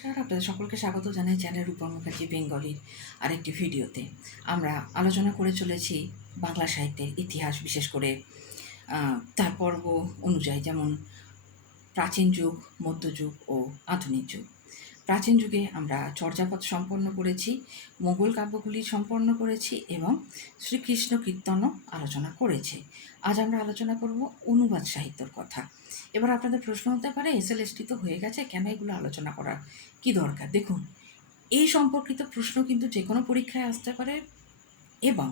Sir, আপনাদের সকলকে স্বাগত জানাই চ্যানেল রূপম মুখার্জি বেঙ্গলির আরেকটি ভিডিওতে। আমরা আলোচনা করে চলেছি বাংলা সাহিত্যের ইতিহাস, বিশেষ করে তার পর্ব অনুযায়ী, যেমন প্রাচীন যুগ, মধ্যযুগ ও আধুনিক যুগ। প্রাচীন যুগে আমরা চর্যাপদ সম্পন্ন করেছি, মোগল কাব্যগুলি সম্পন্ন করেছি এবং শ্রীকৃষ্ণ কীর্তনও আলোচনা করেছি। আজ আমরা আলোচনা করব অনুবাদ সাহিত্যর কথা। এবার আপনাদের প্রশ্ন হতে পারে এসএলএসটি তো হয়ে গেছে, কেন এগুলো আলোচনা করার কি দরকার? দেখুন, এই সম্পর্কিত প্রশ্ন কিন্তু যে কোনো পরীক্ষায় আসতে পারে এবং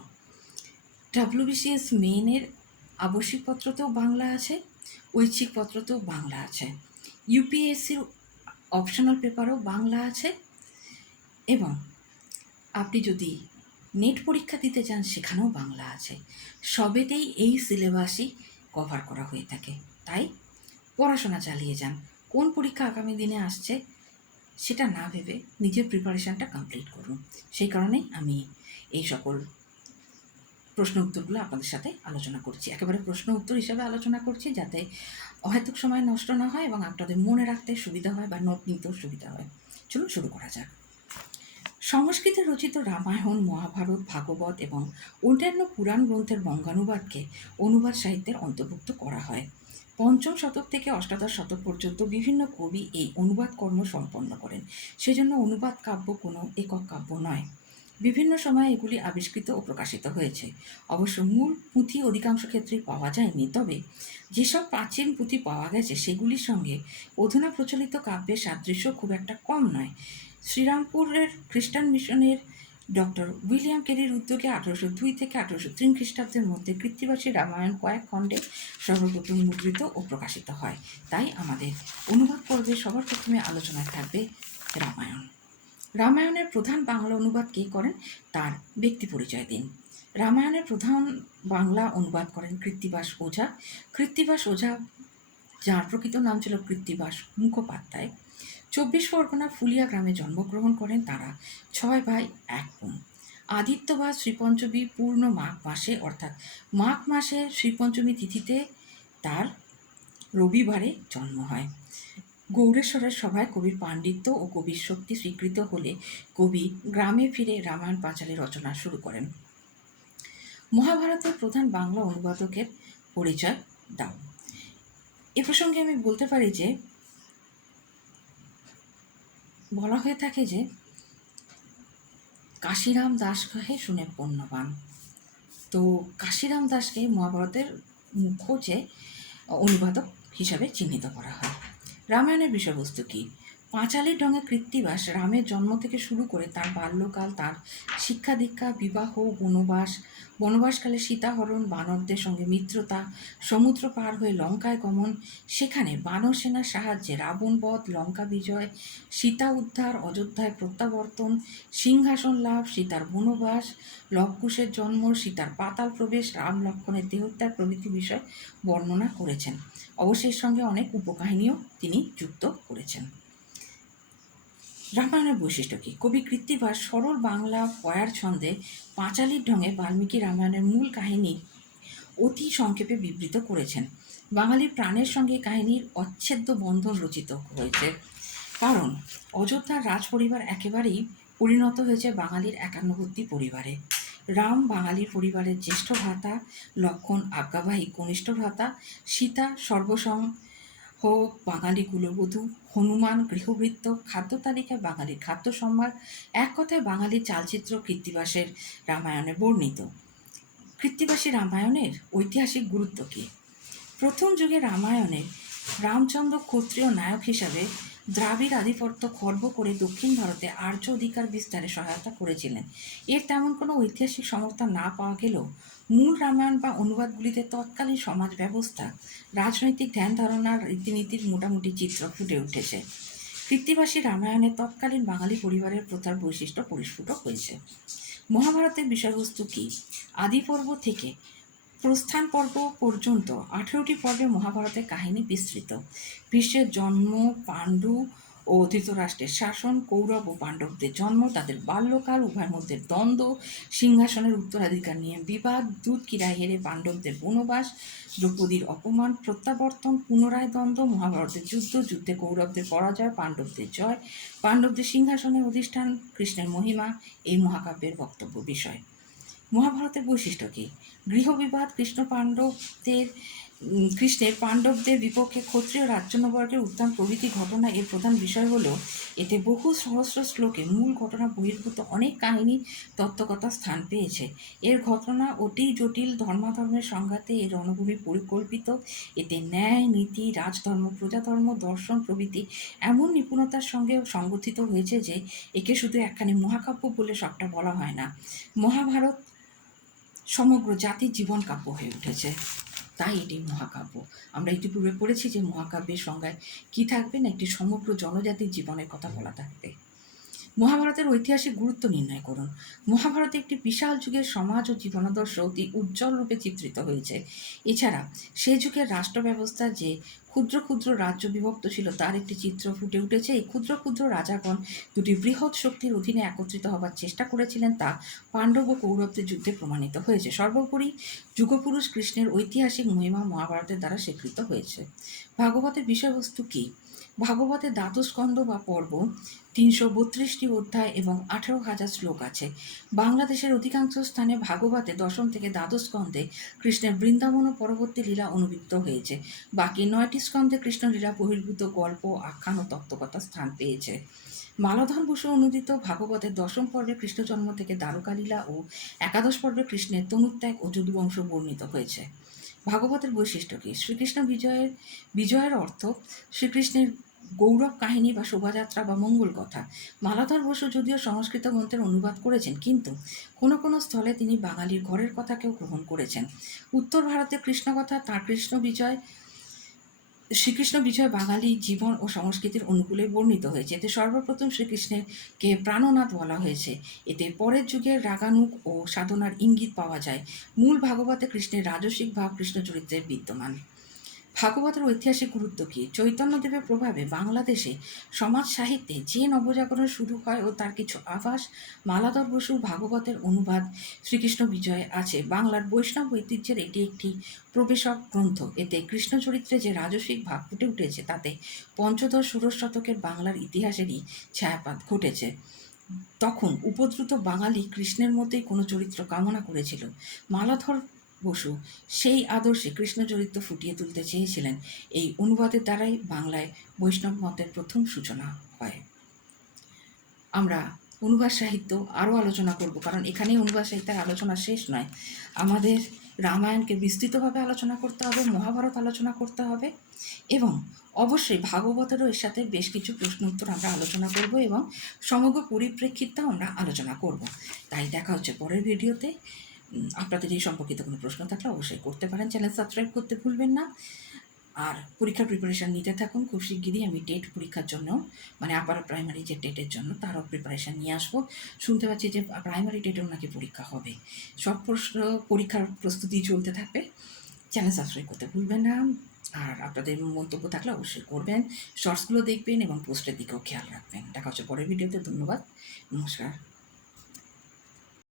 ডাব্লিউবিসিএস মেইনের আবশ্যিক পত্রতেও বাংলা আছে ঐচ্ছিক পত্রতেও বাংলা আছে। ইউপিএসসির অপশনাল পেপারও বাংলা আছে। এবং আপনি যদি নেট পরীক্ষা দিতে চান, সেখানেও বাংলা আছে। সবেতেই এই সিলেবাসই কভার করা হয়ে থাকে। তাই পড়াশোনা চালিয়ে যান। কোন পরীক্ষা আগামী দিনে আসছে, সেটা না ভেবে নিজের প্রিপারেশানটা কমপ্লিট করুন। সেই কারণেই আমি এই সকল প্রশ্ন উত্তরগুলো আপনাদের সাথে আলোচনা করছি। একেবারে প্রশ্ন উত্তর হিসাবে আলোচনা করছি যাতে অহেতুক সময় নষ্ট না হয় এবং আপনাদের মনে রাখতে সুবিধা হয় বা নোট নিতেও সুবিধা হয়। চলুন শুরু করা যাক। সংস্কৃতে রচিত রামায়ণ, মহাভারত, ভাগবত এবং অন্যান্য পুরাণ গ্রন্থের বঙ্গানুবাদকে অনুবাদ সাহিত্যের অন্তর্ভুক্ত করা হয়। পঞ্চম শতক থেকে অষ্টাদশ শতক পর্যন্ত বিভিন্ন কবি এই অনুবাদ কর্ম সম্পন্ন করেন। সেজন্য অনুবাদ কাব্য কোনো একক কাব্য নয়। বিভিন্ন সময়ে এগুলি আবিষ্কৃত ও প্রকাশিত হয়েছে। অবশ্য মূল পুঁথি অধিকাংশ ক্ষেত্রেই পাওয়া যায়নি। তবে যেসব প্রাচীন পুঁথি পাওয়া গেছে, সেগুলির সঙ্গে অধুনা প্রচলিত কাব্যের সাদৃশ্য খুব একটা কম নয়। শ্রীরামপুরের খ্রিস্টান মিশনের ডক্টর উইলিয়াম কেরির উদ্যোগে আঠারোশো দুই থেকে আঠারোশো তিন খ্রিস্টাব্দের মধ্যে কৃত্তিবাসী রামায়ণ কয়েক খণ্ডে সর্বপ্রথম মুদ্রিত ও প্রকাশিত হয়। তাই আমাদের অনুবাদ পর্বে সবার প্রথমে আলোচনায় থাকবে রামায়ণ। রামায়ণের প্রধান বাংলা অনুবাদ কে করেন? তার ব্যক্তি পরিচয় দিন। রামায়ণের প্রধান বাংলা অনুবাদ করেন কৃত্তিবাস ওঝা। কৃত্তিবাস ওঝা, যার প্রকৃত নাম ছিল কৃত্তিবাস মুখোপাধ্যায়। চব্বিশ পরগনা ফুলিয়া গ্রামে জন্মগ্রহণ করেন তারা ছয় ভাই, এক বোন। আদিত্য বা শ্রীপঞ্চমী পূর্ণ মাঘ মাসে, অর্থাৎ মাঘ মাসে শ্রীপঞ্চমী তিথিতে তার রবিবারে জন্ম হয়। গৌরেশ্বরের সভায় কবির পাণ্ডিত্য ও কবির শক্তি স্বীকৃত হলে কবি গ্রামে ফিরে রামায়ণ পাঁচালী রচনা শুরু করেন। মহাভারতের প্রধান বাংলা অনুবাদকের পরিচয় দাও। এ প্রসঙ্গে আমি বলতে পারি যে, বলা হয়ে থাকে যে, কাশিরাম দাস কহে শুনে পণ্যবান। তো কাশিরাম দাসকে মহাভারতের মুখ্য যে অনুবাদক হিসাবে চিহ্নিত করা হয়। রামায়ণের বিষয়বস্তু কী? পাঁচালীর ঢঙে কৃত্তিবাস, রামের জন্ম থেকে শুরু করে তার বাল্যকাল, তার শিক্ষা দীক্ষা বিবাহ, বনবাস, বনবাসকালে সীতাহরণ, বানরদের সঙ্গে মিত্রতা, সমুদ্র পার হয়ে লঙ্কায় গমন, সেখানে বানর সেনার সাহায্যে রাবণ বধ, লঙ্কা বিজয়, সীতা উদ্ধার, অযোধ্যায় প্রত্যাবর্তন, সিংহাসন লাভ, সীতার বনবাস, লবকুশের জন্ম, সীতার পাতাল প্রবেশ, রাম লক্ষণের দেহত্যাগ প্রভৃতি বিষয় বর্ণনা করেছেন। অবশ্যই এর সঙ্গে অনেক উপকাহিনীও তিনি যুক্ত করেছেন। রামায়ণের বৈশিষ্ট্য কী? কবি কৃত্তিবাস সরল বাংলা পয়ার ছন্দে পাঁচালির ঢঙে বাল্মীকি রামায়ণের মূল কাহিনী অতি সংক্ষেপে বিবৃত করেছেন। বাঙালির প্রাণের সঙ্গে কাহিনীর অচ্ছেদ্য বন্ধন রচিত হয়েছে। কারণ, অযোধ্যার রাজ পরিবার একেবারেই পরিণত হয়েছে বাঙালির একান্নবর্তী পরিবারে। রাম বাঙালির পরিবারের জ্যেষ্ঠ ভ্রাতা, লক্ষণ আজ্ঞাবাহী কনিষ্ঠ ভ্রাতা, সীতা সর্বসং হোক বাঙালি কুলবধূ, হনুমান গৃহবৃত্ত, খাদ্য তালিকায় বাঙালির খাদ্য সম্ভার, এক কথায় বাঙালির চালচিত্র কৃত্তিবাসের রামায়ণে বর্ণিত। কৃত্তিবাসী রামায়ণের ঐতিহাসিক গুরুত্ব কী? প্রথম যুগে রামায়ণে রামচন্দ্র ক্ষত্রিয় নায়ক হিসাবে দ্রাবিড় আধিপত্য খর্ব করে দক্ষিণ ভারতে আর্য অধিকার বিস্তারে সহায়তা করেছিলেন। এর তেমন কোনো ঐতিহাসিক সমর্থন না পাওয়া গেলেও মূল রামায়ণ বা অনুবাদগুলিতে তৎকালীন সমাজ ব্যবস্থা, রাজনৈতিক ধ্যান ধারণার রীতিনীতির মোটামুটি চিত্র ফুটে উঠেছে। কৃত্তিবাসী রামায়ণে তৎকালীন বাঙালি পরিবারের প্রথার বৈশিষ্ট্য পরিস্ফুট হয়েছে। মহাভারতের বিষয়বস্তু কী? আদিপর্ব থেকে প্রস্থান পর্ব পর্যন্ত আঠেরোটি পর্বে মহাভারতের কাহিনী বিস্তৃত। ভীষ্মের জন্ম, পাণ্ডু ও ধৃতরাষ্ট্রের শাসন, কৌরব ও পাণ্ডবদের জন্ম, তাদের বাল্যকাল, উভয়ের মধ্যে দ্বন্দ্ব, সিংহাসনের উত্তরাধিকার নিয়ে বিবাদ দুধ কিরায় হেরে পাণ্ডবদের বনবাস, দ্রৌপদীর অপমান, প্রত্যাবর্তন, পুনরায় দ্বন্দ্ব, মহাভারতের যুদ্ধ, যুদ্ধে কৌরবদের পরাজয়, পাণ্ডবদের জয়, পাণ্ডবদের সিংহাসনে অধিষ্ঠান, কৃষ্ণের মহিমা, এই মহাকাব্যের বক্তব্য বিষয়। মহাভারতের বৈশিষ্ট্য কী? গৃহবিবাদ কৃষ্ণ পাণ্ডবদের কৃষ্ণের পাণ্ডবদের বিপক্ষে ক্ষত্রিয় রাজ্যনবর্গের উত্থান প্রভৃতি ঘটনা এর প্রধান বিষয় হলো, এতে বহু সহস্র শ্লোকে মূল ঘটনা বহির্ভূত অনেক কাহিনী তত্ত্বকথা স্থান পেয়েছে। এর ঘটনা অতি জটিল ধর্মাধর্মের সংঘাতে এর রণভূমি পরিকল্পিত। এতে ন্যায়, নীতি, রাজধর্ম, প্রজাধর্ম, দর্শন প্রভৃতি এমন নিপুণতার সঙ্গে সংগঠিত হয়েছে যে, একে শুধু একখানি মহাকাব্য বলে সবটা বলা হয় না। মহাভারত সমগ্র জাতির জীবন কাব্য হয়ে উঠেছে। তাই এটি মহাকাব্য। আমরা ইতিপূর্বে পড়েছি যে মহাকাব্যের সংজ্ঞায় কী থাকবে না একটি সমগ্র জনজাতির জীবনের কথা বলা থাকবে। মহাভারতের ঐতিহাসিক গুরুত্ব নির্ণয় করুন। মহাভারতে একটি বিশাল যুগের সমাজ ও জীবনাদর্শ অতি উজ্জ্বল রূপে চিত্রিত হয়েছে। এছাড়া সে যুগের রাষ্ট্র ব্যবস্থা যে ক্ষুদ্র ক্ষুদ্র রাজ্য বিভক্ত ছিল, তার একটি চিত্র ফুটে উঠেছে। এই ক্ষুদ্র ক্ষুদ্র রাজাগণ দুটি বৃহৎ শক্তির অধীনে একত্রিত হবার চেষ্টা করেছিলেন, তা পাণ্ডব ও কৌরবদের যুদ্ধে প্রমাণিত হয়েছে। সর্বোপরি যুগপুরুষ কৃষ্ণের ঐতিহাসিক মহিমা মহাভারতের দ্বারা স্বীকৃত হয়েছে। ভাগবতের বিষয়বস্তু কী? ভাগবতের দ্বাদশস্কন্ধ বা পর্ব তিনশো বত্রিশটি অধ্যায় এবং আঠেরো হাজার শ্লোক আছে। বাংলাদেশের অধিকাংশ স্থানে ভাগবতে দশম থেকে দ্বাদশ স্কন্ধে কৃষ্ণের বৃন্দাবন ও পরবর্তী লীলা অনুবৃত্ত হয়েছে। বাকি নয়টি স্কন্ধে কৃষ্ণলীলা বহির্ভূত গল্প, আখ্যান ও তত্ত্বকথা স্থান পেয়েছে। মালধর বসু অনুদিত ভাগবতের দশম পর্বে কৃষ্ণ জন্ম থেকে দ্বারকালীলা ও একাদশ পর্বে কৃষ্ণের তনুত্যাগ ও যদুবংশ বর্ণিত হয়েছে। ভাগবতের বৈশিষ্ট্য কী? শ্রীকৃষ্ণ বিজয়ের বিজয়ের অর্থ শ্রীকৃষ্ণের গৌরব কাহিনী বা শোভাযাত্রা বা মঙ্গল কথা। মালাধর বসু যদিও সংস্কৃত গ্রন্থের অনুবাদ করেছেন, কিন্তু কোনো কোনো স্থলে তিনি বাঙালির ঘরের কথাকেও গ্রহণ করেছেন। উত্তর ভারতে কৃষ্ণকথা, তাঁর কৃষ্ণ বিজয় শ্রীকৃষ্ণ বিজয় বাঙালি জীবন ও সংস্কৃতির অনুকূলে বর্ণিত হয়েছে। এতে সর্বপ্রথম শ্রীকৃষ্ণেরকে প্রাণনাথ বলা হয়েছে। এতে পরের যুগের রাগানুক ও সাধনার ইঙ্গিত পাওয়া যায়। মূল ভাগবতে কৃষ্ণের রাজসিক ভাব কৃষ্ণ চরিত্রের বিদ্যমান। ভাগবতের ঐতিহাসিক গুরুত্ব কী? চৈতন্যদেবের প্রভাবে বাংলাদেশে সমাজ সাহিত্যে যে নবজাগরণ শুরু হয় ও তার কিছু আভাস, মালাধর বসুর ভাগবতের অনুবাদ শ্রীকৃষ্ণ বিজয়ে আছে। বাংলার বৈষ্ণব ঐতিহ্যের এটি একটি প্রবেশক গ্রন্থ। এতে কৃষ্ণ চরিত্রে যে রাজসিক ভাব ফুটে উঠেছে, তাতে পঞ্চদশ ষোড়শ শতকের বাংলার ইতিহাসেরই ছায়াপাত ঘটেছে। তখন উপদ্রুত বাঙালি কৃষ্ণের মধ্যেই কোনো চরিত্র কামনা করেছিল। মালাধর বসু, সেই আদর্শে কৃষ্ণ চরিত্র ফুটিয়ে তুলতে চেয়েছিলেন। এই অনুবাদের দ্বারাই বাংলায় বৈষ্ণব মতের প্রথম সূচনা হয়। আমরা অনুবাদ সাহিত্য আরও আলোচনা করব, কারণ এখানে অনুবাদ সাহিত্যের আলোচনা শেষ নয়। আমাদের রামায়ণকে বিস্তৃতভাবে আলোচনা করতে হবে, মহাভারত আলোচনা করতে হবে এবং অবশ্যই ভাগবতেরও এর সাথে বেশ কিছু প্রশ্ন উত্তর আমরা আলোচনা করব এবং সমগ্র পরিপ্রেক্ষিতটাও আমরা আলোচনা করব। তাই দেখা হচ্ছে পরের ভিডিওতে। আপনাদের এই সম্পর্কিত কোনো প্রশ্ন থাকলে অবশ্যই করতে পারেন। চ্যানেল সাবস্ক্রাইব করতে ভুলবেন না। আর পরীক্ষার প্রিপারেশান নিতে থাকুন। খুব শিগগিরই আমি টেট পরীক্ষার জন্য মানে আপার প্রাইমারি যে টেটের জন্য, তারও প্রিপারেশান নিয়ে আসব। শুনতে পাচ্ছি যে প্রাইমারি টেটেও নাকি পরীক্ষা হবে। সব প্রশ্ন, পরীক্ষার প্রস্তুতি চলতে থাকবে। চ্যানেল সাবস্ক্রাইব করতে ভুলবেন না। আর আপনাদের মন্তব্য থাকলে অবশ্যই করবেন। শর্টসগুলো দেখবেন এবং পোস্টের দিকেও খেয়াল রাখবেন। দেখা হচ্ছে পরের ভিডিওতে ধন্যবাদ। নমস্কার।